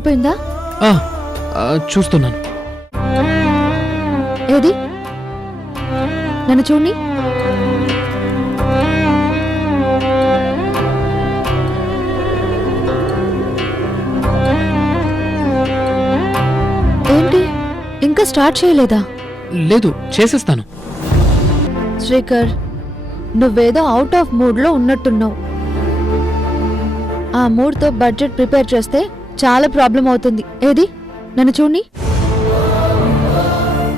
అయిపోయిందా? చూస్తున్నాను. ఏది? నన్ను చూడండి. ఏంటి ఇంకా స్టార్ట్ చేయలేదా? లేదు, చేసేస్తాను. శ్రీకర్, నువ్వేదో అవుట్ ఆఫ్ మూడ్లో ఉన్నట్టున్నావు. ఆ మూడ్తో బడ్జెట్ ప్రిపేర్ చేస్తే చాలా ప్రాబ్లం అవుతుంది. ఏది? నన్ను చూడండి.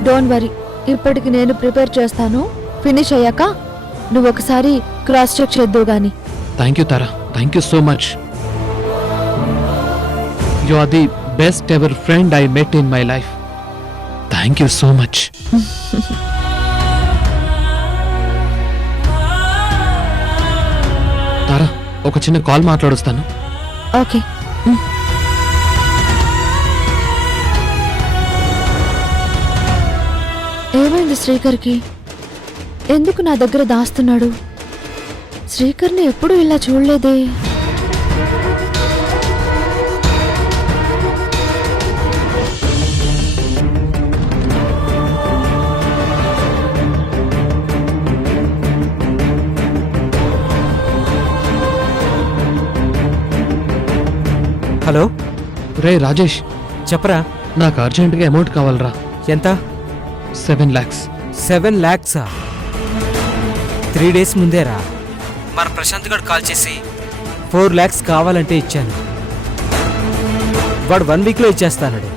డోంట్ వరీ, ఇప్పటికి నేను ప్రిపేర్ చేస్తాను. ఫినిష్ అయ్యాక నువ్వు ఒకసారి క్రాస్ చెక్ చేద్దువు గాని. Thank you Tara, thank you so much. You are the best ever friend I met in my life. Thank you so much. Tara, ఒక చిన్న కాల్ మాట్లాడొస్తాను. ఓకే. ఏమైంది శ్రీకర్కి? ఎందుకు నా దగ్గర దాస్తున్నాడు? శ్రీకర్ని ఎప్పుడూ ఇలా చూడలేదే. హలో రే రాజేష్, చెప్పరా. నాకు అర్జెంటుగా అమౌంట్ కావాలరా. ఎంత? 7 lakhs. 7 lakhs? 3 days ముందేరా మన ప్రశాంత్ గడు కాల్ చేసి 4 lakhs కావాలంటే ఇచ్చాను. వాడు 1 weekలో ఇచ్చేస్తాడు.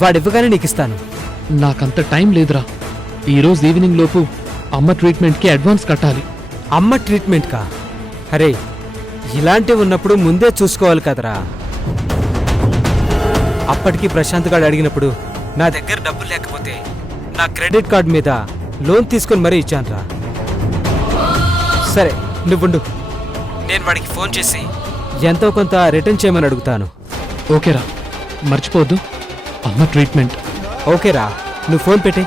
వాడు ఇవ్వగానే నీకు ఇస్తాను. నాకంత టైం లేదురా. ఈరోజు ఈవినింగ్ లోపు అమ్మ ట్రీట్మెంట్కి అడ్వాన్స్ కట్టాలి. అమ్మ ట్రీట్మెంట్కా? అరే, ఇలాంటివి ఉన్నప్పుడు ముందే చూసుకోవాలి కదరా. అప్పటికి ప్రశాంత్ గారు అడిగినప్పుడు నా దగ్గర డబ్బులు లేకపోతే నా క్రెడిట్ కార్డు మీద లోన్ తీసుకొని మరీ ఇచ్చానురా. సరే నువ్వుండు, నేను వాడికి ఫోన్ చేసి ఎంతో కొంత రిటర్న్ చేయమని అడుగుతాను. ఓకేరా, మర్చిపోవద్దు అమ్మ ట్రీట్మెంట్. ఓకేరా, నువ్వు ఫోన్ పెట్టే.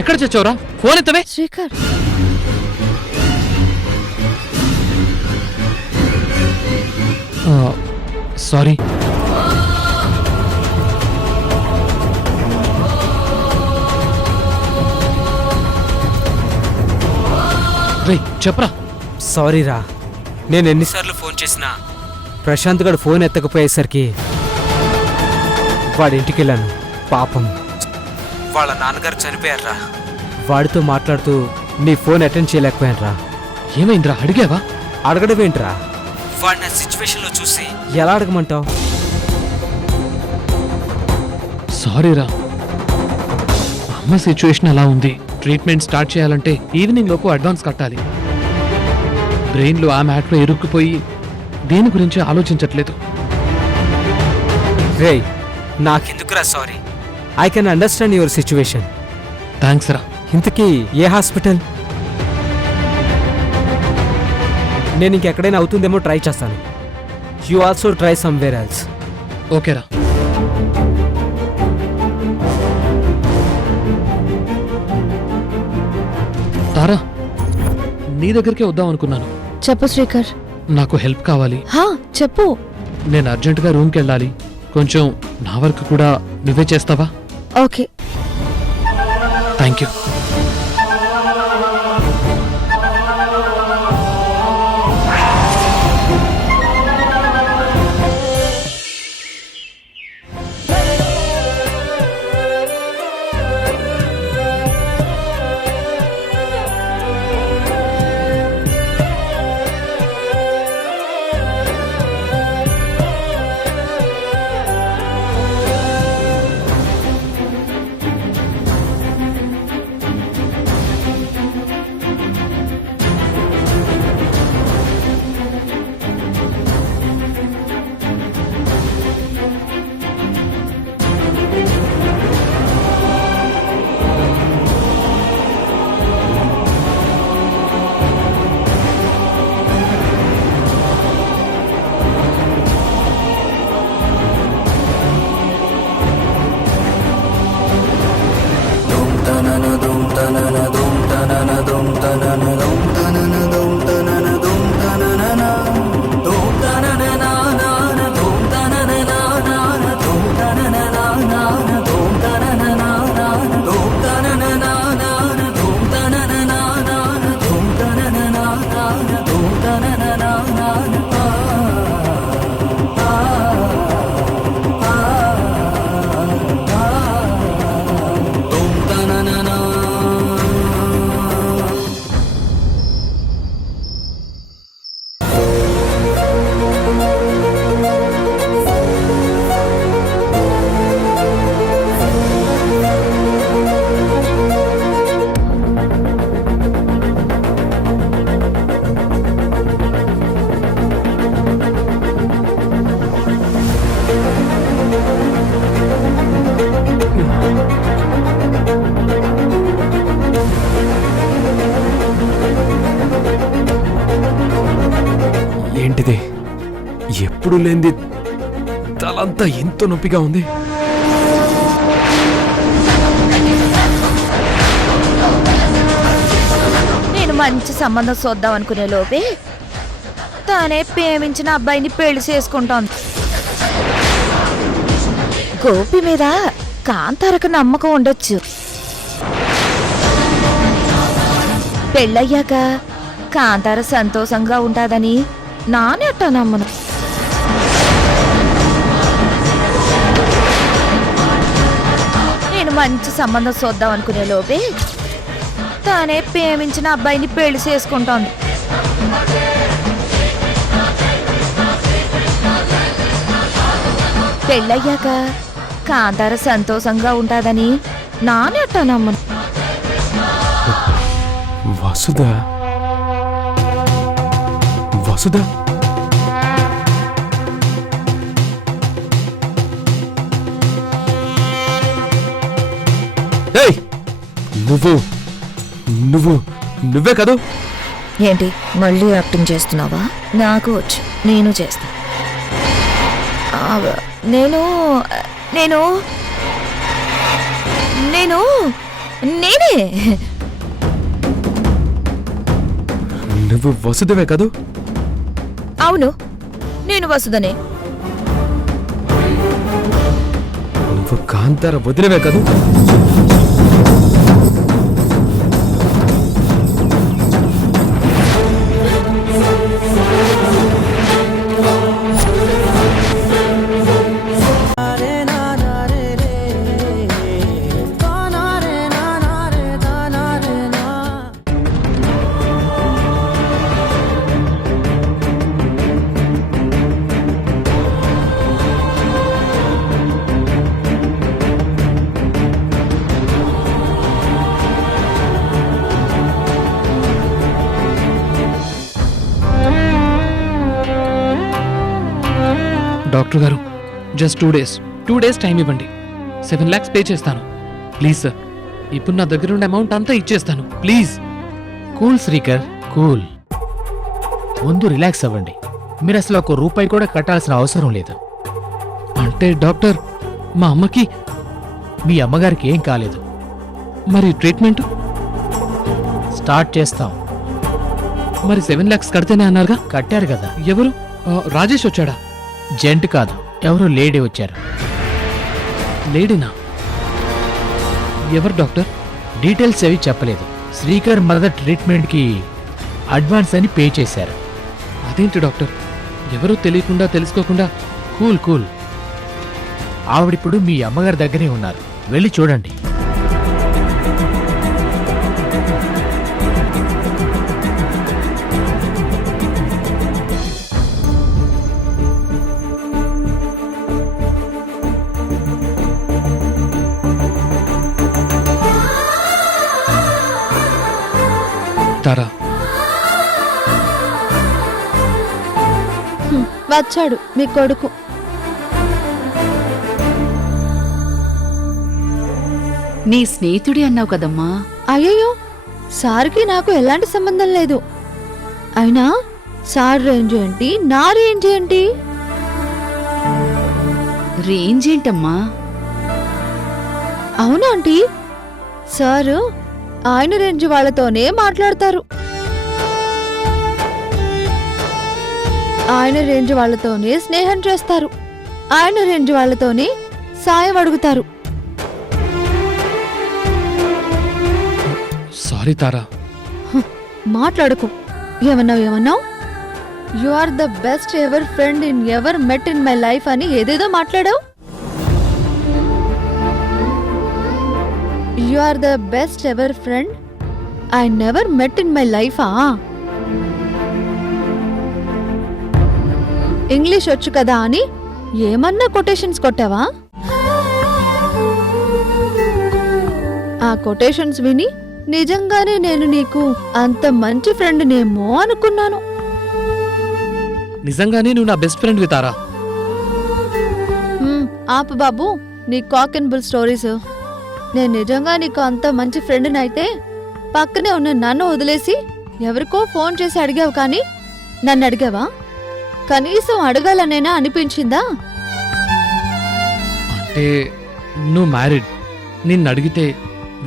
ఎక్కడ చచ్చావురా? ఫోన్ ఎత్తవే. శ్రీకర్, సారీ. రే చెప్పరా. సారీరా, నేను ఎన్నిసార్లు ఫోన్ చేసినా ప్రశాంత్ గడు ఫోన్ ఎత్తకపోయేసరికి వాడి ఇంటికి వెళ్ళాను. పాపం, వాళ్ళ నాన్నగారు చనిపోయారా. వాడితో మాట్లాడుతూ నీ ఫోన్ అటెండ్ చేయలేకపోయానురా. ఏమైందిరా? అడిగావా? అడగడం ఏంట్రా? వాడి నా సిచ్యువేషన్లో చూసి ఎలా అడగమంటావు? సారీరా, అమ్మ సిచ్యువేషన్ అలా ఉంది. ట్రీట్మెంట్ స్టార్ట్ చేయాలంటే ఈవినింగ్ లోపు అడ్వాన్స్ కట్టాలి. బ్రెయిన్లో ఆ మ్యాట్లో ఇరుక్కుపోయి దేని గురించి ఆలోచించట్లేదు. రే, నాకెందుకురా sorry. I can understand your situation. Thanks రా. ఇంతకీ ఏ హాస్పిటల్? నేను ఇంకెక్కడైనా అవుతుందేమో ట్రై చేస్తాను. You also try somewhere else. ఓకేరా. తారా, నీ దగ్గరికే వద్దాం అనుకున్నాను. చెప్పు శ్రీకర్. నాకు హెల్ప్ కావాలి. హా, చెప్పు. నేను అర్జెంటుగా రూమ్కి వెళ్ళాలి. కొంచెం నా వర్క్ కూడా నువ్వే చేస్తావా? ఓకే. Thank you. ఏంటిది? ఎప్పుడు లేనిది తలంతా ఎంతో నొప్పిగా ఉంది. నేను మంచి సంబంధం చూద్దాం అనుకునే లోపే తానే ప్రేమించిన అబ్బాయిని పెళ్లి చేసుకుంటోంది. గోపి మీద కాంతారకు నమ్మకం ఉండొచ్చు, పెళ్ళయ్యాక కాంతార సంతోషంగా ఉంటాదని నానేట నమ్మను. నేను మంచి సంబంధం చూద్దాం అనుకునే లోపే తానే ప్రేమించిన అబ్బాయిని పెళ్లి చేసుకుంటోంది. పెళ్ళయ్యాక కాంతార సంతోషంగా ఉంటాదని నానేట నమ్మను. వసుధ వసుధ ఏయ్, నువ్వు నువ్వు నువ్వే కదూ? ఏంటి మళ్ళీ యాక్టింగ్ చేస్తున్నావా? నాకు వచ్చు, నేను చేస్తా. నేను నేను నేను నేనే. నువ్వు వసుధవే కదూ? అవును, నేను వసుదనే. నువ్వు కాంతార వదినవే కదూ? డాక్టర్ గారు, జస్ట్ 2 డేస్ టైం ఇవ్వండి. 7 lakhs పే చేస్తాను. ప్లీజ్ సార్, ఇప్పుడు నా దగ్గర ఉన్న అమౌంట్ అంతా ఇచ్చేస్తాను. ప్లీజ్. Cool Srikar, cool. ముందు రిలాక్స్ అవ్వండి. మీరు అసలు ₹1 కూడా కట్టాల్సిన అవసరం లేదు. అంటే డాక్టర్, మా అమ్మకి మీ అమ్మగారికి ఏం కాలేదు. మరి ట్రీట్మెంట్ స్టార్ట్ చేస్తాం. మరి 7 lakhs కడితేనే అన్నారుగా? కట్టారు కదా. ఎవరు? రాజేష్ వచ్చాడా? జెంట్ కాదు, ఎవరో లేడీ వచ్చారు. లేడీనా? ఎవరు డాక్టర్? డీటెయిల్స్ అవి చెప్పలేదు. శ్రీకర్ మదర్ ట్రీట్మెంట్కి అడ్వాన్స్ అని పే చేశారు. అదేంటి డాక్టర్, ఎవరో తెలియకుండా తెలుసుకోకుండా? Cool cool. ఆవిడిప్పుడు మీ అమ్మగారి దగ్గరే ఉన్నారు, వెళ్ళి చూడండి. తారా, వచ్చాడు మీ కొడుకు. నీ స్నేహితుడి అన్నావు కదమ్మా. అయ్యయ్యో, సార్కి నాకు ఎలాంటి సంబంధం లేదు. అయినా సార్ రేంజ్ ఏంటి, నా రేంజ్ ఏంటి? రేంజ్ ఏంటమ్మా? అవునా ఆంటీ, సారు ఆయన రేంజ్ వాళ్ళతోనే మాట్లాడతారు. ఆయన రేంజ్ వాళ్ళతోనే స్నేహం చేస్తారు. ఆయన రేంజ్ వాళ్ళతోనే సాయం అడుగుతారు. సారీ తారా. మాట్లాడుకో. ఏమన్నావు? You are the best ever friend in ever met in my life అని ఏదేదో మాట్లాడావు. You are the best ever friend I never met in my లైఫా? ఇంగ్లీష్ వచ్చు కదా అని ఏమన్నా కొటేషన్స్ కొట్టావా? ఆ కొటేషన్స్ విని నిజంగానే నేను నీకు అంత మంచి ఫ్రెండ్నేమో అనుకున్నాను. నిజంగానే నువ్వు నా బెస్ట్ ఫ్రెండ్ తారా. ఆపు బాబు నీ కాక్ అండ్ బుల్ స్టోరీస్. నేను నిజంగా నీకు అంత మంచి ఫ్రెండ్నైతే పక్కనే ఉన్న నన్ను వదిలేసి ఎవరికో ఫోన్ చేసి అడిగావు, కానీ నన్ను అడిగావా? కనీసం అడగాలనేనా అనిపించిందా? అంటే నువ్వు మ్యారీడ్, నిన్ను అడిగితే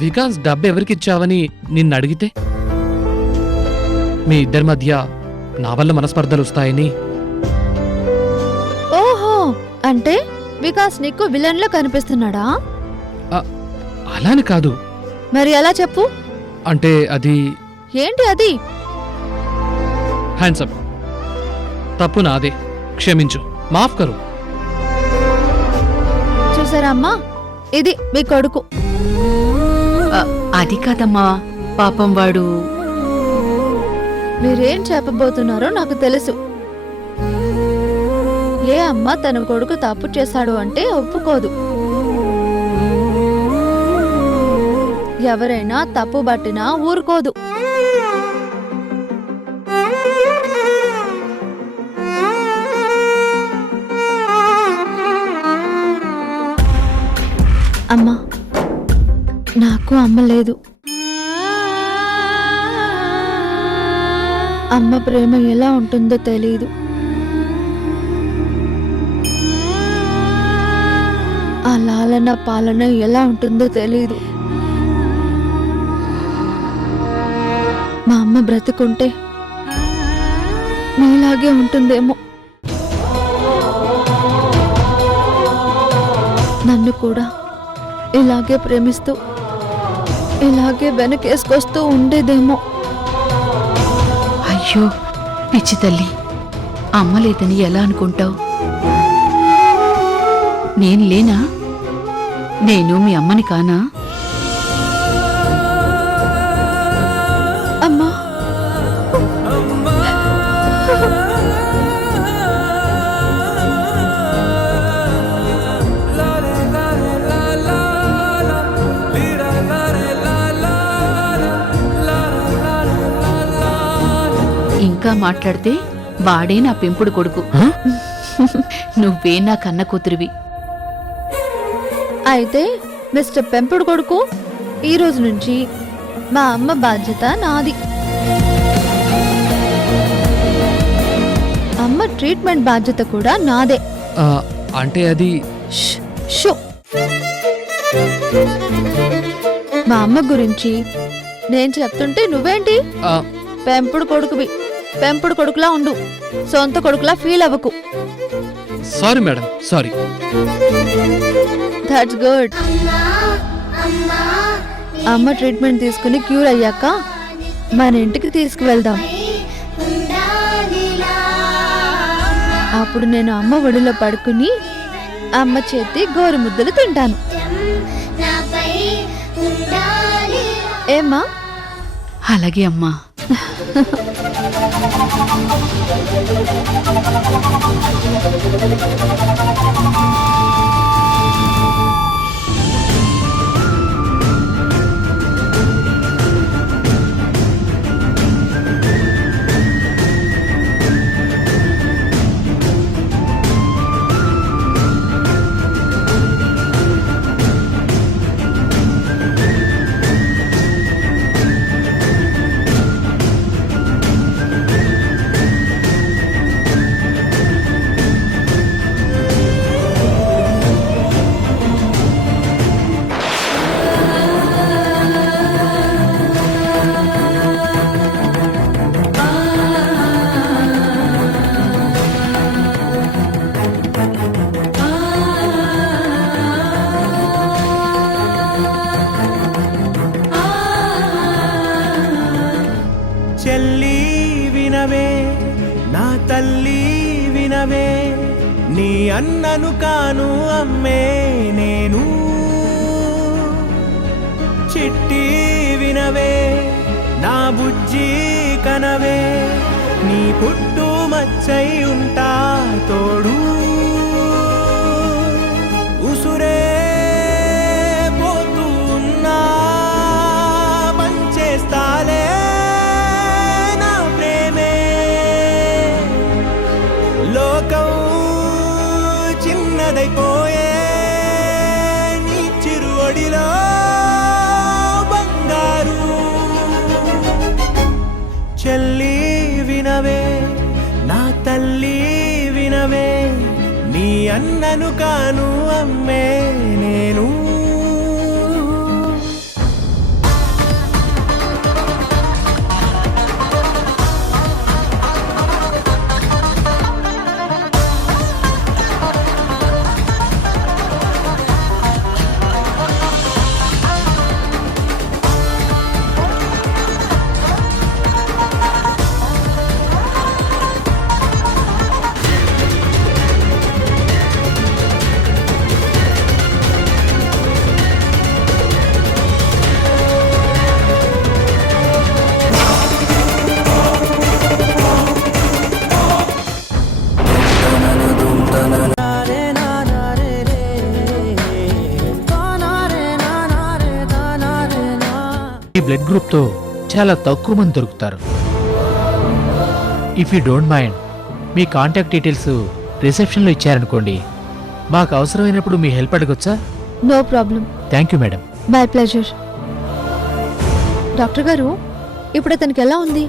వికాస్ డబ్బు ఎవరికిచ్చావని నిన్ను అడిగితే మీ ఇద్దరి మధ్య నా వల్ల మనస్పర్ధలు వస్తాయని. ఓహో, అంటే వికాస్ నీకు విలన్లో కనిపిస్తున్నాడా? అలాని కాదు. మరి ఎలా చెప్పు? అంటే అది ఏంటి అది? హ్యాండ్సప్. తప్పు నాదే, క్షమించు, మాఫ్ కరు. చూసారా అమ్మా, ఇది మీ కొడుకు. అది కాదమ్మా, పాపం వాడు. మీరేం చెప్పబోతున్నారో నాకు తెలుసు. ఏ అమ్మ తన కొడుకు తప్పు చేశాడు అంటే ఒప్పుకోదు. ఎవరైనా తప్పు పట్టినా ఊరుకోదు. అమ్మా, నాకు అమ్మ లేదు. అమ్మ ప్రేమ ఎలా ఉంటుందో తెలీదు. ఆ లాలన పాలన ఎలా ఉంటుందో తెలీదు. మా అమ్మ బ్రతుకుంటే నీలాగే ఉంటుందేమో. నన్ను కూడా ఇలాగే ప్రేమిస్తూ ఇలాగే వెనకేసుకొస్తూ ఉండేదేమో. అయ్యో పిచ్చి తల్లి, అమ్మ లేదని ఎలా అనుకుంటావు? నేను లేనా? నేను మీ అమ్మని కానా? అమ్మా, ఇంకా మాట్లాడితే వాడే నా పెంపుడు కొడుకు. నువ్వే నా కన్న కూతురివి. అయితే మిస్టర్ పెంపుడు కొడుకు, ఈ రోజు నుంచి మా అమ్మ బాధ్యత నాది. అమ్మ ట్రీట్మెంట్ బాధ్యత కూడా నాదే. అంటే అది ష్, షో. మా అమ్మ గురించి నేను చెప్తుంటే నువ్వేంటి? ఆ, పెంపుడు కొడుకువి, పెంపుడు కొడుకులా ఉండు, సొంత కొడుకులా ఫీల్ అవ్వకు. Sorry madam, sorry. That's good. అమ్మ ట్రీట్మెంట్ తీసుకుని క్యూర్ అయ్యాక మన ఇంటికి తీసుకువెళ్దాం. అప్పుడు నేను అమ్మ ఒడిలో పడుకుని అమ్మ చేతి గోరుముద్దలు తింటాను. ఏమ్మా? అలాగే అమ్మా. అన్నను కాను అమ్మే నేను. చిట్టి వినవే నా బుజ్జి కనవే, నీ పుట్టు మచ్చై ఉంటా తోడు. ఉసురే పోతున్నా పంచేస్తాలే నా ప్రేమే. లోకం చిన్నదైపోయే నీ చిరువడిలో బంగారు. చెల్లి వినవే నా తల్లి వినవే, నీ అన్నను కాను అమ్మే నేను. ఈ బ్లడ్ గ్రూప్తో చాలా తక్కువ మంది దొరుకుతారు. ఇఫ్ యూ డోంట్ మైండ్ మీ కాంటాక్ట్ డీటెయిల్స్ రిసెప్షన్లో ఇచ్చారనుకోండి, మాకు అవసరమైనప్పుడు మీ హెల్ప్ అడగొచ్చా? No problem. Thank you madam. My pleasure. Doctor గారు, ఇప్పుడు అతనికి ఎలా ఉంది?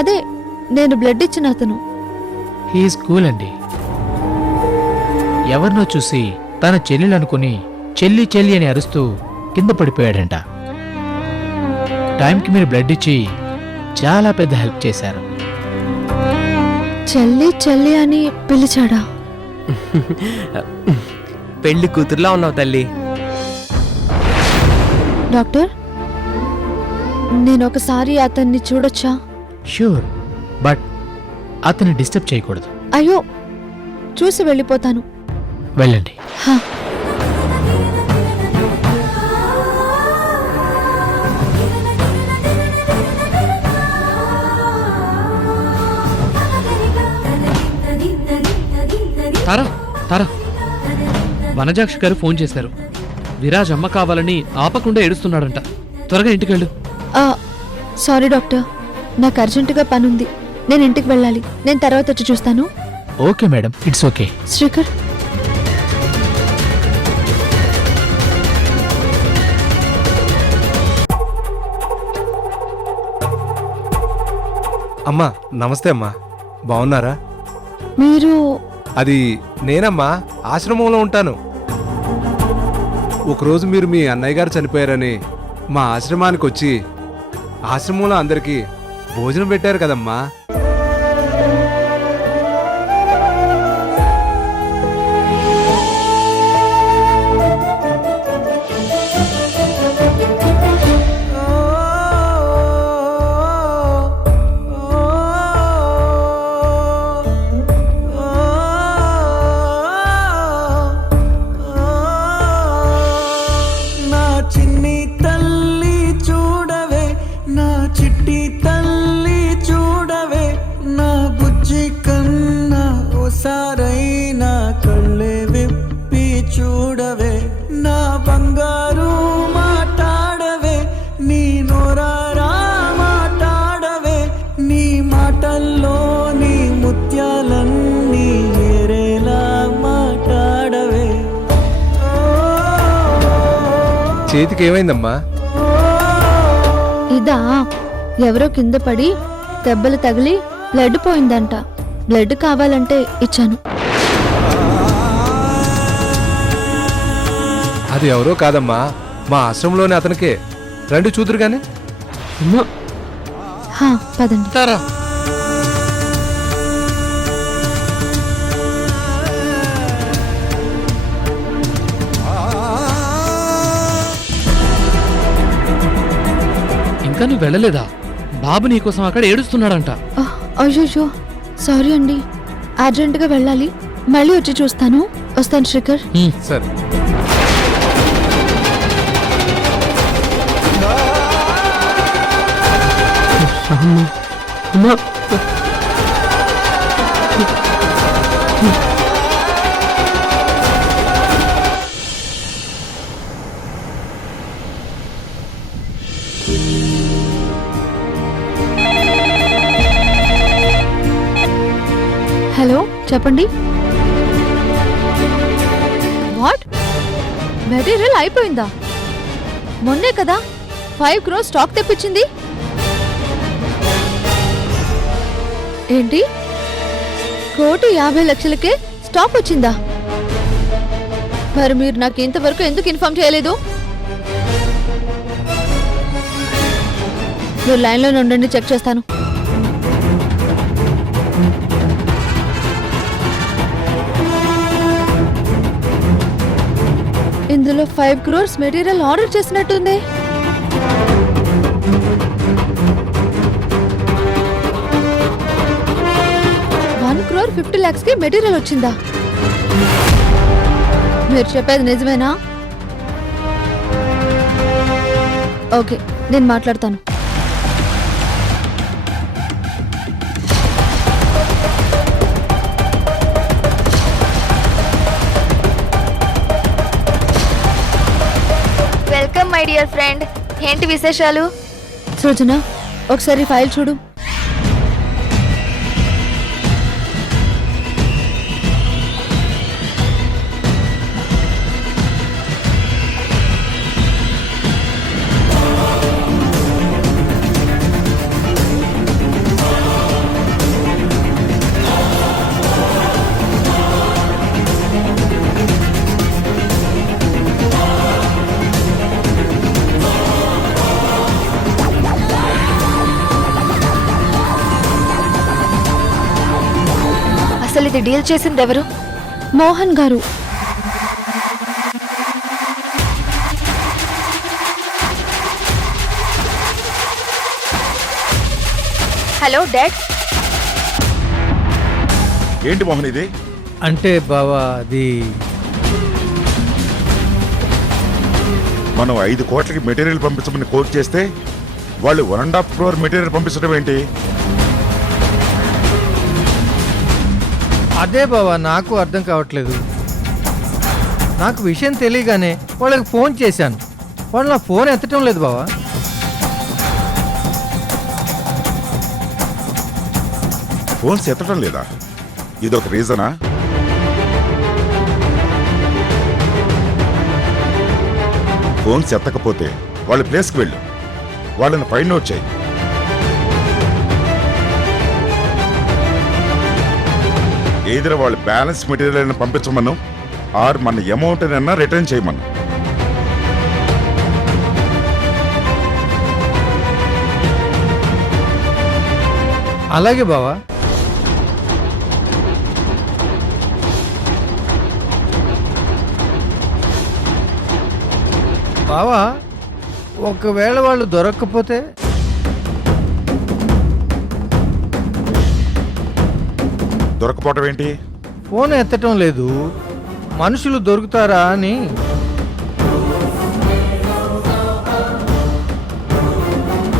అదే నేను బ్లడ్ ఇచ్చిన అతను. హీఈస్ కూల్ అండి. ఎవరినో చూసి తన చెల్లెలు అనుకుని చెల్లి చెల్లి అని అరుస్తూ కింద పడిపోయాడంట. టైంకి మీరు బ్లడ్ ఇచ్చి చాలా పెద్ద హెల్ప్ చేశారు. చెల్లి చెల్లి అని పిలిచాడా? పెళ్లి కూతురులా ఉన్నావు తల్లి. డాక్టర్, నేను ఒకసారి అతన్ని చూడొచ్చా? ష్యూర్, బట్ అతన్ని డిస్టర్బ్ చేయకూడదు. అయ్యో, చూసి వెళ్ళిపోతాను. వెళ్ళండి. హా. తారా తారా, వనజాక్షి గారు ఫోన్ చేశారు. విరాజ్ అమ్మ కావాలని ఆపకుండా ఏడుస్తున్నాడంట. త్వరగా ఇంటికి వెళ్ళు. సారీ డాక్టర్, నాకు అర్జెంటుగా పనుంది. నేను ఇంటికి వెళ్ళాలి. నేను తర్వాత వచ్చి చూస్తాను. Okay madam, it's okay. Srikar, అమ్మా నమస్తే అమ్మా, బాగున్నారా? మీరు? అది నేనమ్మా, ఆశ్రమంలో ఉంటాను. ఒకరోజు మీరు మీ అన్నయ్య గారు చనిపోయారని మా ఆశ్రమానికి వచ్చి ఆశ్రమంలో అందరికీ భోజనం పెట్టారు కదమ్మా. చేతికి ఏమైందమ్మా? ఇదా, ఎవరో కింద పడి దెబ్బలు తగిలి బ్లడ్ పోయిందంట. బ్లడ్ కావాలంటే ఇచ్చాను. అది ఎవరో కాదమ్మా, మా ఆశ్రమంలోనే అతనికే. రండి చూదురు గాని. హా, పదండి. తారా, ఇంకా నువ్వు వెళ్ళలేదా? బాబు నీకోసం అక్కడ ఏడుస్తున్నాడంట. అయ్యో, సారీ అండి, అర్జెంటుగా వెళ్ళాలి. మళ్ళీ వచ్చి చూస్తాను. వస్తాను శ్రీకర్. సరే. అమ్మా హలో, చెప్పండి. వాట్? మెటీరియల్ అయిపోయిందా? మొన్నే కదా 5 crores స్టాక్ తెప్పించింది. ఏంటి, 1,50,00,000కే స్టాక్ వచ్చిందా? మరి మీరు నాకు ఇంతవరకు ఎందుకు ఇన్ఫార్మ్ చేయలేదు? మీరు లైన్లో ఉండండి, చెక్ చేస్తాను. ఇందులో 5 crores మెటీరియల్ ఆర్డర్ చేసినట్టుంది. $1,50,00,000కి మెటీరియల్ వచ్చిందా? మీరు చెప్పేది నిజమేనా? ఓకే, నేను మాట్లాడతాను. Welcome my dear friend. ఏంటి విశేషాలు? సృజన, ఒకసారి ఫైల్ చూడు. అసలు ఇది డీల్ చేసింది ఎవరు? మోహన్ గారు. Hello dad. ఏంటి మోహన్ ఇది? అంటే బావా, అది మనం 5 కోట్లకి మెటీరియల్ పంపించమని కోట్ చేస్తే వాళ్ళు 1.5 crore మెటీరియల్ పంపించడం ఏంటి? అదే బావా, నాకు అర్థం కావట్లేదు. నాకు విషయం తెలియగానే వాళ్ళకి ఫోన్ చేశాను. వాళ్ళు నా ఫోన్ ఎత్తటం లేదు బావా. ఫోన్స్ ఎత్తడం లేదా? ఇదొక రీజనా? ఫోన్స్ ఎత్తకపోతే వాళ్ళ ప్లేస్కి వెళ్ళు, వాళ్ళని ఫైండ్ అవుట్ చేయి. ఏదైనా వాళ్ళ బ్యాలెన్స్ మెటీరియల్ అయినా పంపించమను, ఆర్ మన అమౌంట్ అయినా రిటర్న్ చేయమను. అలాగే బావా. బావా, ఒకవేళ వాళ్ళు దొరక్కపోతే? దొరకపోవటం ఏంటి? ఫోన్ ఎత్తటం లేదు, మనుషులు దొరుకుతారా అని.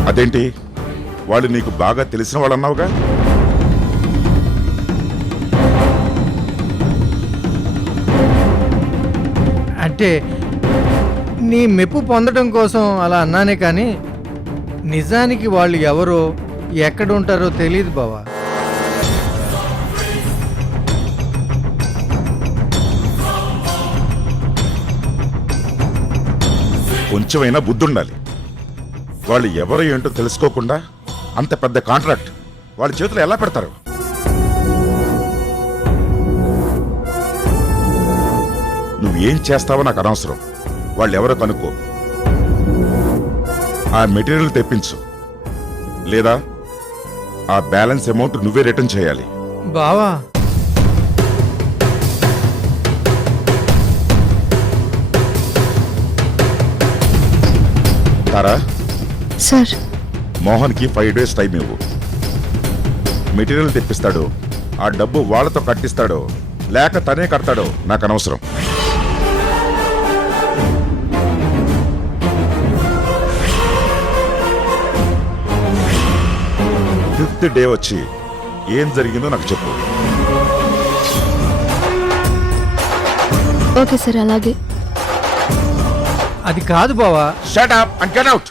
అదేంటి, వాళ్ళు నీకు బాగా తెలిసిన వాళ్ళు అన్నావుగా? అంటే నీ మెప్పు పొందడం కోసం అలా అన్నానే కానీ నిజానికి వాళ్ళు ఎవరో ఎక్కడ ఉంటారో తెలియదు బావా. కొంచెమైనా బుద్ధి ఉండాలి. వాళ్ళు ఎవరు ఏంటో తెలుసుకోకుండా అంత పెద్ద కాంట్రాక్ట్ వాళ్ళ చేతిలో ఎలా పెడతారు? నువ్వేం చేస్తావో నాకు అనవసరం. వాళ్ళు ఎవరో కనుక్కో, ఆ మెటీరియల్ తెప్పించు, లేదా ఆ బ్యాలెన్స్ అమౌంట్ నువ్వే రిటర్న్ చేయాలి. బావా, తారా, సార్, మోహన్కి 5 days టైం ఇవ్వు. మెటీరియల్ తెప్పిస్తాడు, ఆ డబ్బు వాళ్ళతో కట్టిస్తాడో లేక తనే కడతాడో నాకు అనవసరం. ఫిఫ్త్ డే వచ్చి ఏం జరిగిందో నాకు చెప్పు. ఓకే సార్, అలాగే. అది కాదు బావా. Shut up and get out.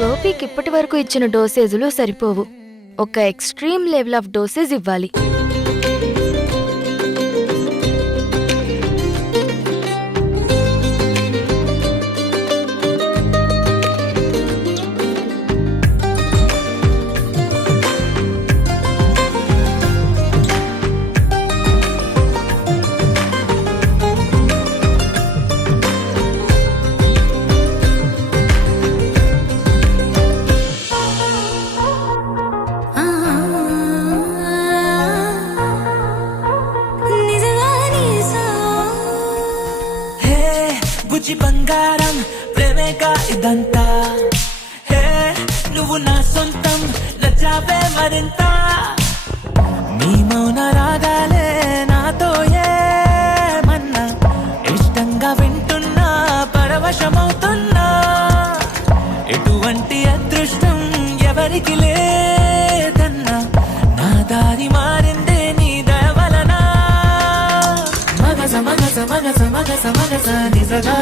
గోపికి ఇప్పటి వరకు ఇచ్చిన డోసేజులు సరిపోవు. ఒక ఎక్స్ట్రీమ్ లెవెల్ ఆఫ్ డోసేజ్ ఇవ్వాలి. బుజ్జి బంగారం ప్రేమేగా ఇదంతా. హే నువ్వు నా సొంతం, నచ్చావే మరింత. నీ మౌన రాగాలే నాతో ఏమన్నా, ఇష్టంగా వింటున్నా, పరవశమవుతున్నా. ఎటువంటి అదృష్టం ఎవరికి లేదన్నా, నా దారి మారిందే నీ దయవలన. మగస మగస మగస మగస మగస నిజగా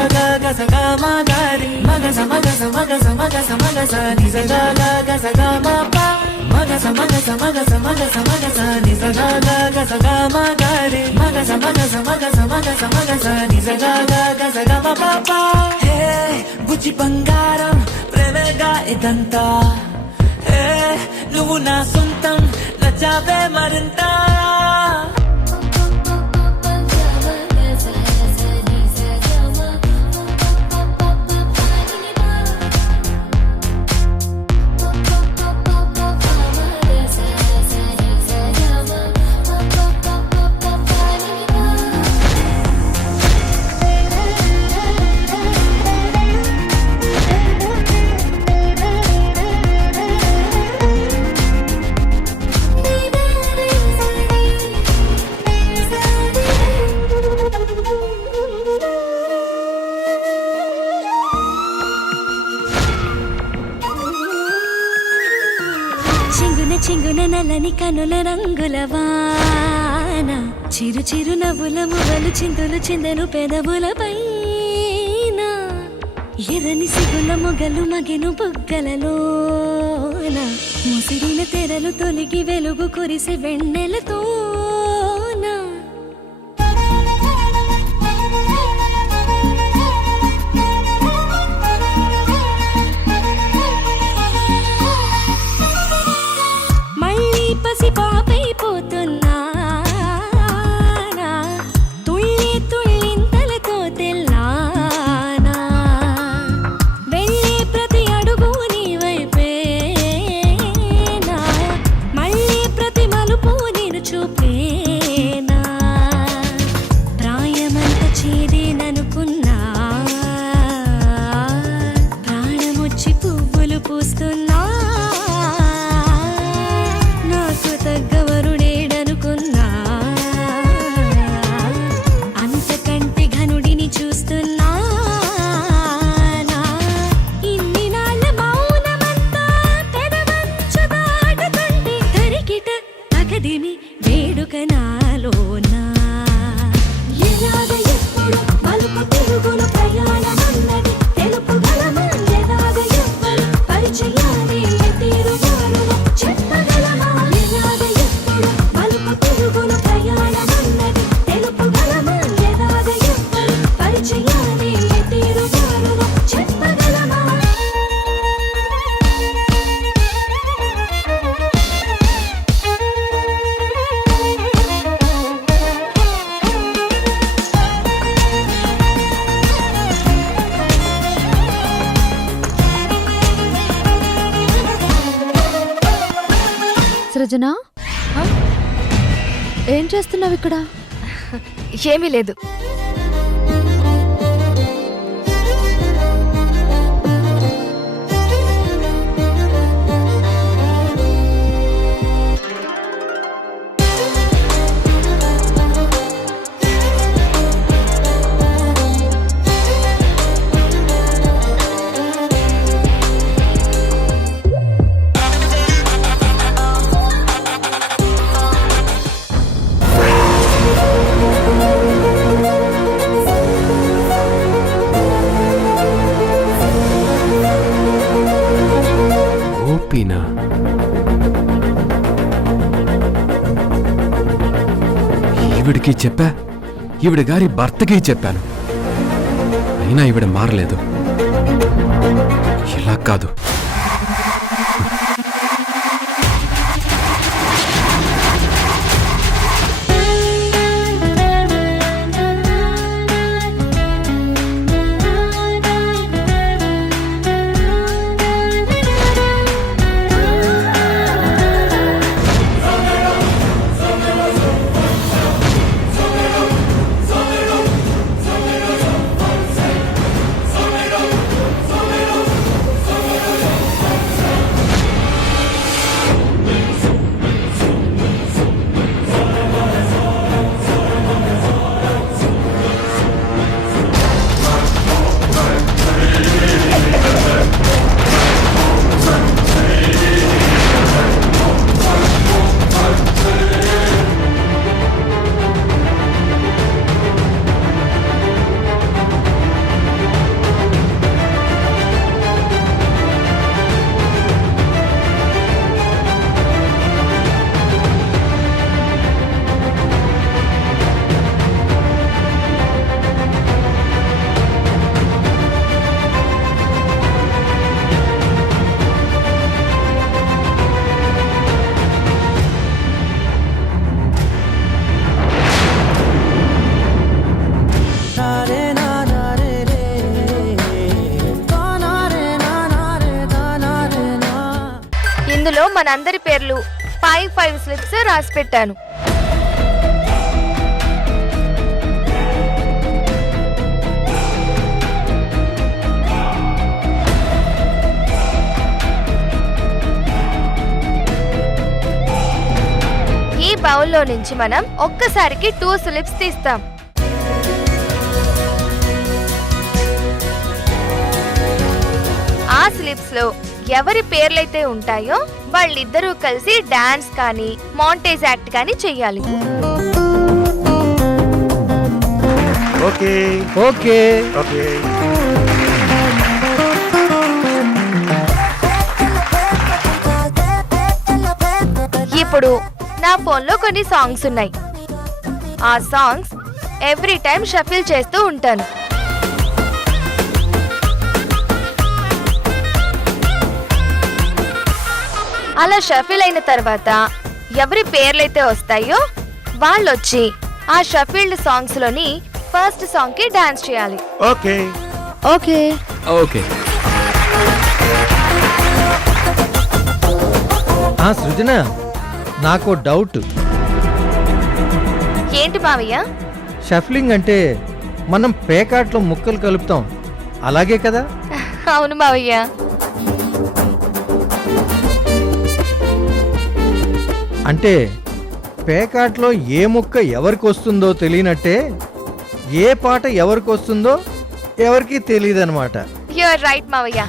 గసగా మా గారి. మగస మగస మగస మగస మగస నిజగా గసగా మా పా. మగస మగస మగస మగస మగస నిజగా గసగా మా గారి. మగస మగస మగస మగస మగస నిజగా గసగా మా పాపా. హే బుజ్జి బంగారం ప్రేమేగా ఇదంతా. హే నువ్వు నా సొంతం, నచ్చావే మరింత. నలని కనుల రంగుల వాన చిరు చిరు నవ్వుల మువ్వలు చిందులు చిందెను పెదవుల పైన ఎర్రని సిగుల మొగలు మగెను బుగ్గలలోన ముసిరిన తెరలు తొలిగి వెలుగు కురిసే వెన్నెలతోన మళ్ళీ పసి పాపైపోతున్నా తుళ్ళి తుళ్ళింతలతో తెల్లానా వెళ్ళే ప్రతి అడుగు నీ వైపేనా మళ్ళీ ప్రతి మలుపు నేను చూపేనా ప్రాయమంత చేదేననుకున్నా ప్రాణమొచ్చి పువ్వులు పూస్తున్నా నాకు తగ్గవరుడేడనుకున్నా అంతకంటే ఘనుడిని చూస్తున్నా ఇన్ని నాళ్ళ మౌనమంతా పెదవంచు దాటుతుంటే తరికిట తగదిమి వేడుక నాలోనా ఎలాగ ఎప్పుడు పలుకు తిరుగును ప్రయాణమన్నది తెలుపుగలమా ఎలాగ ఎవ్వరు పరిచయాలే తీరుగారును చెప్పగలమా ఎలాగ ఎప్పుడు పలుకు తిరుగును ప్రయాణమన్నది తెలుపుగలమా ఎలాగ ఎవ్వరు పరిచయాలే తీరుగారును చెప్పగలమా సృజన ఏం చేస్తున్నావు ఇక్కడ? ఏమీ లేదు. గోపీనా? ఈవిడికి చెప్పా, ఈవిడ గారి భర్తకి చెప్పాను, అయినా ఈవిడ మారలేదు. ఇలా కాదు. ఇందులో మనందరి పేర్లు 5 స్లిప్స్ రాసి పెట్టాను. ఈ బౌల్లో నుంచి మనం ఒక్కసారికి 2 స్లిప్స్ తీస్తాం. ఆ స్లిప్స్ లో ఎవరి పేర్లైతే ఉంటాయో వాళ్ళిద్దరూ కలిసి డాన్స్ కానీ మాంటేజ్ యాక్ట్ కానీ చెయ్యాలి. Okay okay okay. ఇప్పుడు నా ఫోన్లో కొన్ని సాంగ్స్ ఉన్నాయి. ఆ సాంగ్స్ ఎవ్రీ టైం షఫిల్ చేస్తూ ఉంటాను. అలా షఫిల్ అయిన తర్వాత ఎవరి పేర్లైతే వస్తాయో వాళ్ళొచ్చి ఆ షఫిల్డ్ సాంగ్స్ లోని ఫస్ట్ సాంగ్ కి డాన్స్ చేయాలి. Okay okay okay. సృజన, నాకు డౌట్. ఏంటి మావయ్య? షఫ్లింగ్ అంటే మనం పేకాట్లో ముక్కలు కలుపుతాం, అలాగే కదా? అవును మావయ్య. అంటే పేకాట్లో ఏ ముక్క ఎవరికి వస్తుందో తెలియనట్టే ఏ పాట ఎవరికి వస్తుందో ఎవరికి తెలియదన్నమాట. యు ఆర్ రైట్ మావయ్య.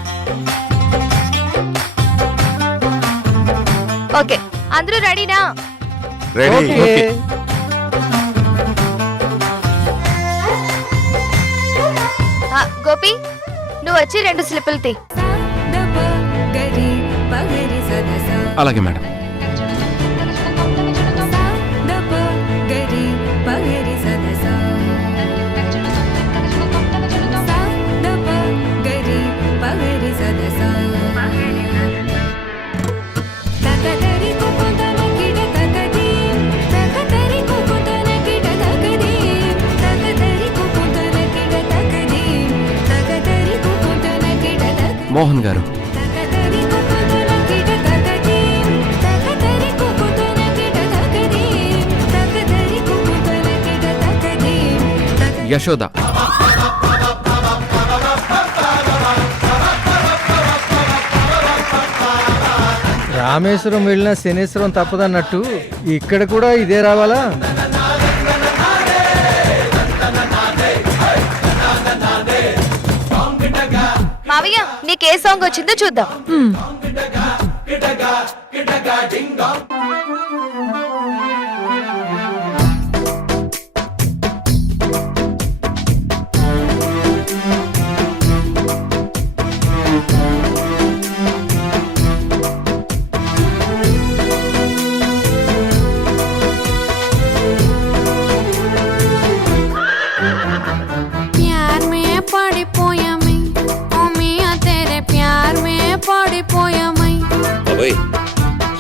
ఓకే, అందరూ రెడీనా? రెడీ. ఓకే. గోపి, నువ్వు వచ్చి 2 స్లిప్పులు తీ. అలాగే మేడం. మోహన్ గారు, యశోద, రామేశ్వరం వెళ్ళిన శనేశ్వరం తప్పదన్నట్టు ఇక్కడ కూడా ఇదే రావాలా? మావయ్య, నీకే సాంగ్ వచ్చిందో చూద్దాం.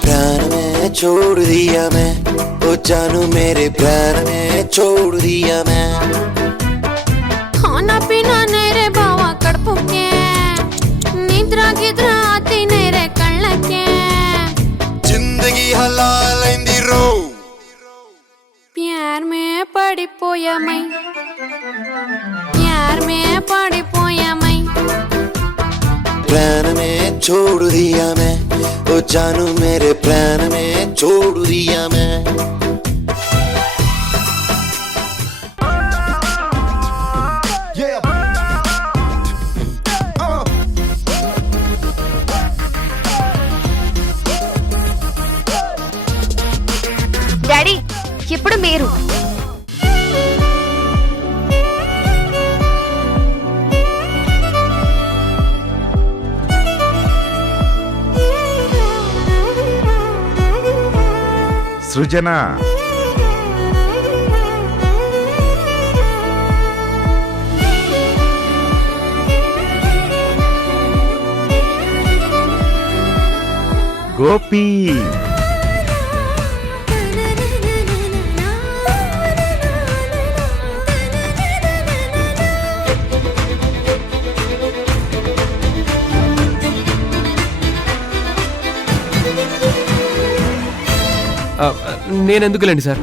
प्यार में छोड़ दिया मैं, ओ जानू मेरे प्यार में छोड़ दिया मैं. खाना पीना नहीं रे बावा कड़पुके, निद्रा गिद्रा आती नहीं रे कళ్ళకే, जिंदगी हलाल इंदी रो. प्यार में पड़ी पोया मैं, प्यार में पड़ी पोया मैं. प्लान में छोड़ दिया मैं, ओ जानू मेरे प्लान में छोड़ दिया मैं. డాడీ, ఇప్పుడు మీరు. సృజన, గోపి, నేనెందుకులేండి సార్.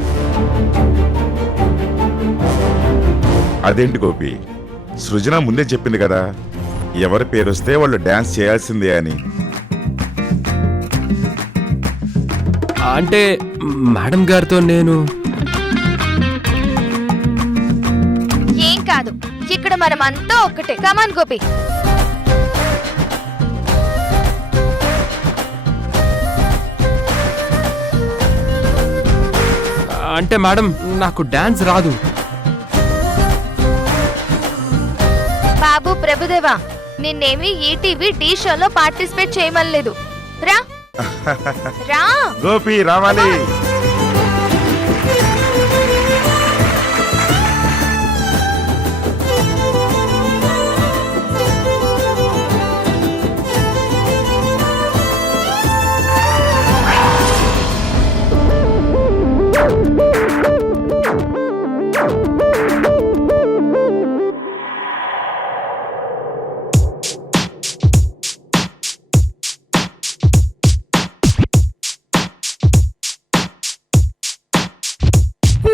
అదేంటి గోపి, సృజన ముందే చెప్పింది కదా ఎవరి పేరు వస్తే వాళ్ళు డాన్స్ చేయాల్సిందే అని. అంటే మేడం గారితో నేను ఏం కాదు, ఇక్కడ మనమంతా ఒక్కటే. కమాన్ గోపి. అంటే మేడం నాకు డాన్స్ రాదు. బాబు ప్రభుదేవా, నిన్నేమి ఈటీవీ టీ షోలో పార్టిసిపేట్ చేయమనలేదు. రా రా. గోపి రావాలి.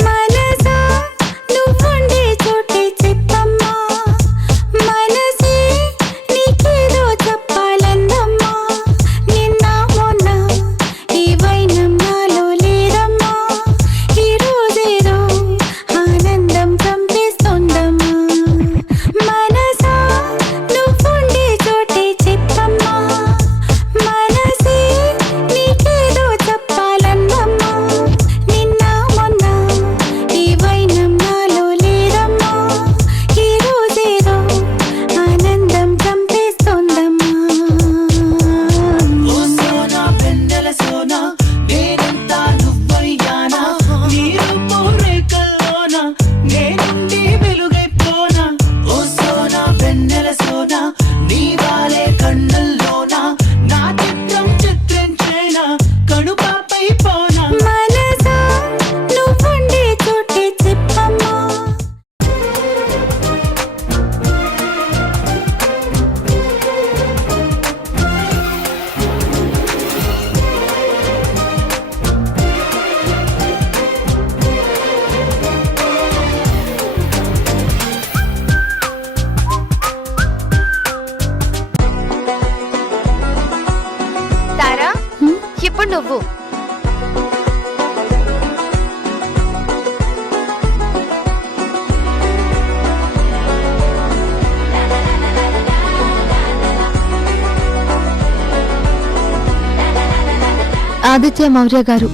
మనసా నువ్వుండే చోటే చెప్పమ్మా, మనసే నీకేదో చెప్పాలందమ్మా. నిన్న మొన్న ఈ వైనం నాలో లేదమ్మా, ఈ రోజేదో ఆనందం చంపేస్తోందమ్మా. మనసా నువ్వుండే చోటే చెప్పమ్మా, మనసే నీకేదో చెప్పాలందమ్మా. నిన్న మొన్న ఈ వైనం నాలో లేదమ్మా, ఈ రోజేదో ఆనందం చంపేస్తోందమ్మా. సోనా పెన్నెల సోనా నేనంతా నువ్వయ్యానా, నీ రూపు రేఖల్లోన నేనుండి వెలుగైపోనా. ఓ సోనా పెన్నెల సోనా నీ వాలే కన్నుల్లోన నా చిత్రం చిత్రించేనా, కనుపాపై పోనా. మనసా నువ్వుండే చోటే చెప్పమ్మా. తారా, ఇప్పుడు నువ్వు. ఆదిత్య మౌర్య గారు.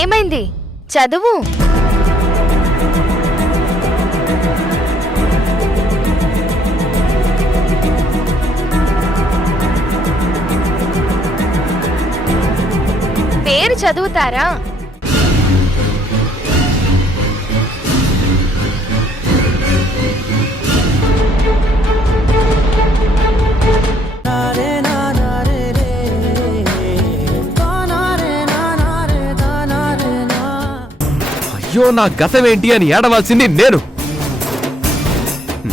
ఏమైంది? చదువు. పేరు చదువుతారా? అయ్యో నా గతం ఏంటి అని ఏడవలసింది నేను.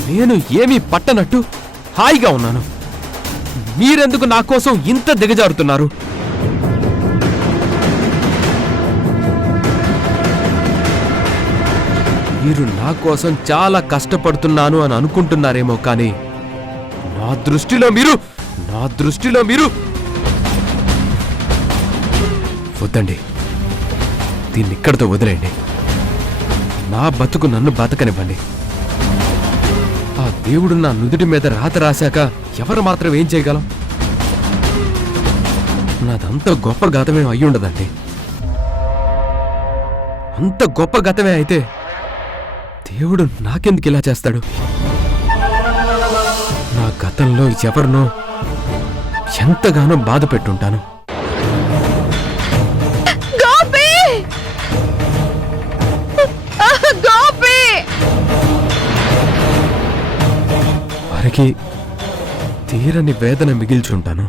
నేను ఏమీ పట్టనట్టు హాయిగా ఉన్నాను. మీరెందుకు నా కోసం ఇంత దిగజారుతున్నారు? మీరు నా కోసం చాలా కష్టపడుతున్నాను అని అనుకుంటున్నారేమో, కానీ నా దృష్టిలో మీరు వద్దండి. దీన్ని ఇక్కడితో వదిలేయండి. నా బతుకు నన్ను బతకనివ్వండి. ఆ దేవుడు నా నుదుటి మీద రాత రాశాక ఎవరు మాత్రం ఏం చేయగలం? నాదంత గొప్ప గతమే అయ్యుండదండి. అంత గొప్ప గతమే అయితే దేవుడు నాకెందుకు ఇలా చేస్తాడు? నా గతంలో ఎవరినో ఎంతగానో బాధ పెట్టుంటాను. వారికి తీరని వేదన మిగిల్చుంటాను.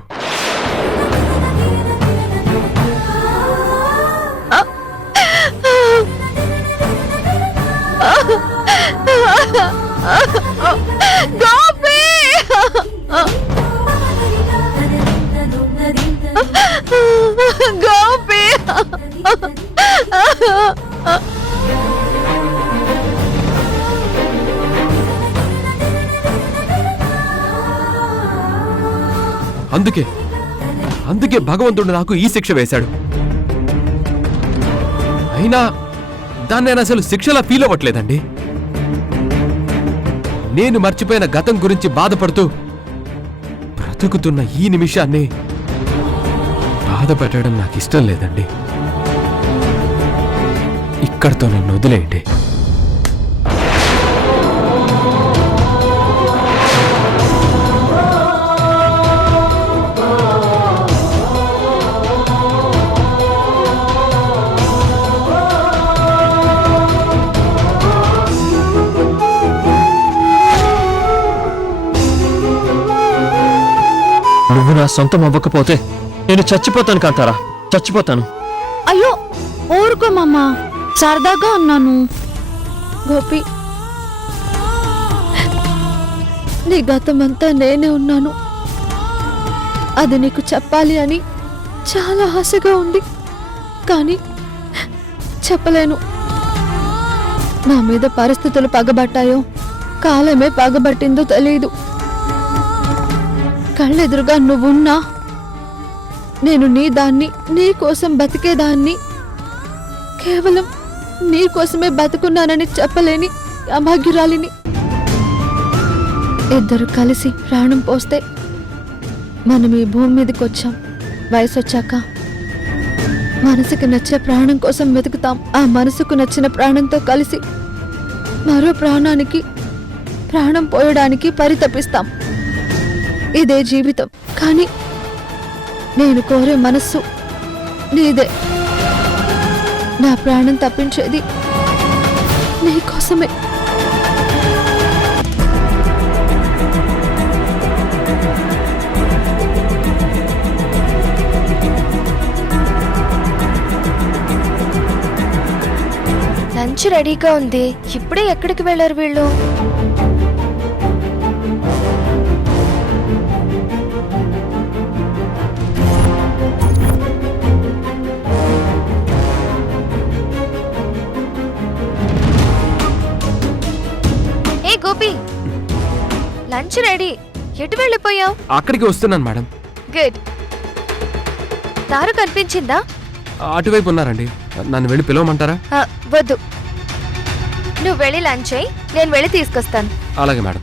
అందుకే భగవంతుడు నాకు ఈ శిక్ష వేశాడు. అయినా దాన్ని నేను అసలు శిక్షలా ఫీల్ అవ్వట్లేదండి. నేను మర్చిపోయిన గతం గురించి బాధపడుతూ బ్రతుకుతున్న ఈ నిమిషాన్ని బాధ పెట్టడం నాకు ఇష్టం లేదండి. ఇక్కడితో నన్ను వదిలేయండి. నువ్వు నా సొంతం అవ్వకపోతే నేను చచ్చిపోతాను కాంతారా, చచ్చిపోతాను. అయ్యో ఊరుకో మామ, సరదాగా అన్నాను. గోపి, నీ గతమంతా నేనే ఉన్నాను. అది నీకు చెప్పాలి అని చాలా ఆశగా ఉంది, కానీ చెప్పలేను. నా మీద పరిస్థితులు పగబట్టాయో కాలమే పగబట్టిందో తెలీదు. కళ్ళెదురుగా నువ్వున్నా నేను నీ దాన్ని, నీ కోసం బతికేదాన్ని, కేవలం నీ కోసమే బతుకున్నానని చెప్పలేని అభాగ్యురాలిని. ఇద్దరు కలిసి ప్రాణం పోస్తే మనం ఈ భూమి మీదకి వచ్చాం. వయసు వచ్చాక మనసుకు నచ్చే ప్రాణం కోసం వెతుకుతాం. ఆ మనసుకు నచ్చిన ప్రాణంతో కలిసి మరో ప్రాణానికి ప్రాణం పోయడానికి పరితపిస్తాం. ఇదే జీవితం. కానీ నేను కోరే మనస్సు నీదే. నా ప్రాణం తప్పించేది నీకోసమే. లంచ్ రెడీగా ఉంది. ఇప్పుడే ఎక్కడికి వెళ్ళారు వీళ్ళు? Gopi, lunch ready. ఎటు వెళ్ళిపోయావు? అక్కడికి వస్తున్నాను మేడం. గుడ్. దారు కనిపించిందా? అటువైపు ఉన్నారండి. నన్ను వెళ్ళి పిలవమంటారా? వద్దు, నువ్వు వెళ్ళి లంచ్ అయ్యి నేను వెళ్ళి తీసుకొస్తాను. అలాగే మేడం.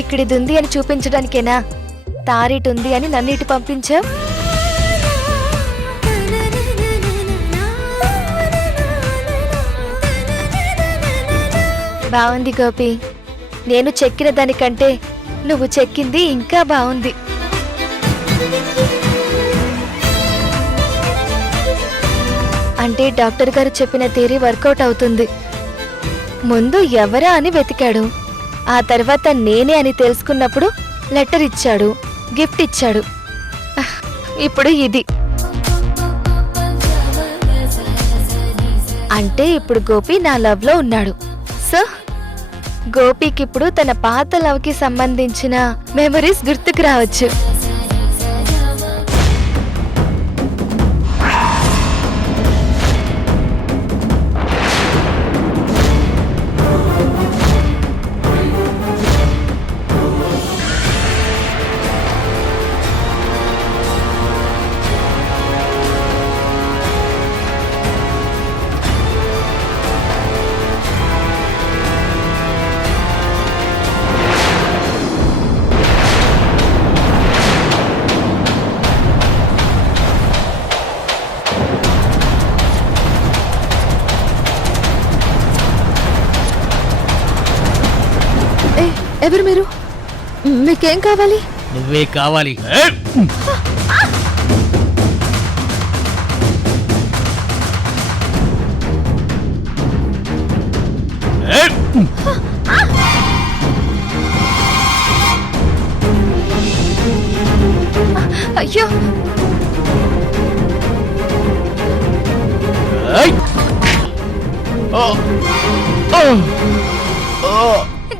ఇక్కడిది ఉంది అని చూపించడానికేనా తారిటుంది అని నన్ను ఇటు పంపించావు? బాగుంది గోపి. నేను చెక్కిన దానికంటే నువ్వు చెక్కింది ఇంకా బాగుంది. అంటే డాక్టర్ గారు చెప్పిన థియరీ వర్కౌట్ అవుతుంది. ముందు ఎవరా అని వెతికాడు, ఆ తర్వాత నేనే అని తెలుసుకున్నప్పుడు లెటర్ ఇచ్చాడు, గిఫ్ట్ ఇచ్చాడు. ఇప్పుడు ఇది. అంటే ఇప్పుడు గోపి నా లవ్ లో ఉన్నాడు. సో గోపికి ఇప్పుడు తన పాత లవ్ కి సంబంధించిన మెమరీస్ గుర్తుకు రావచ్చు. ఎవరు మీరు? మీకేం కావాలి? నువ్వే కావాలి. అయ్యో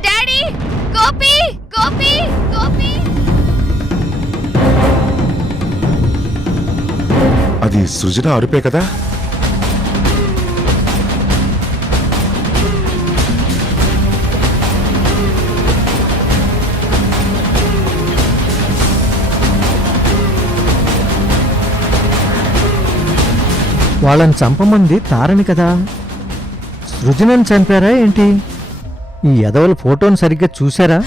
డాడీ, గోపి గోపి గోపి. అది సృజన అరుపే కదా? వాళ్ళని చంపమంది తారని కదా, సృజనని చంపారా ఏంటి? ఈ ఎదవల ఫోటోని సరిగ్గా చూసారా?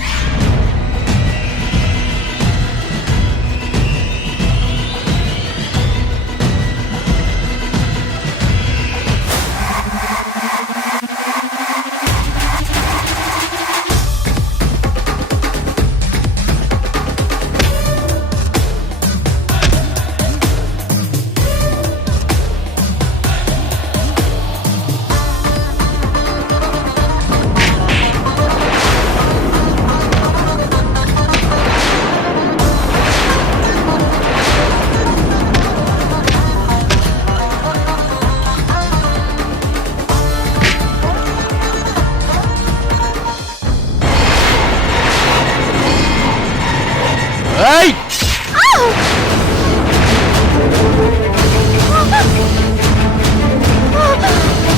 ఏయ్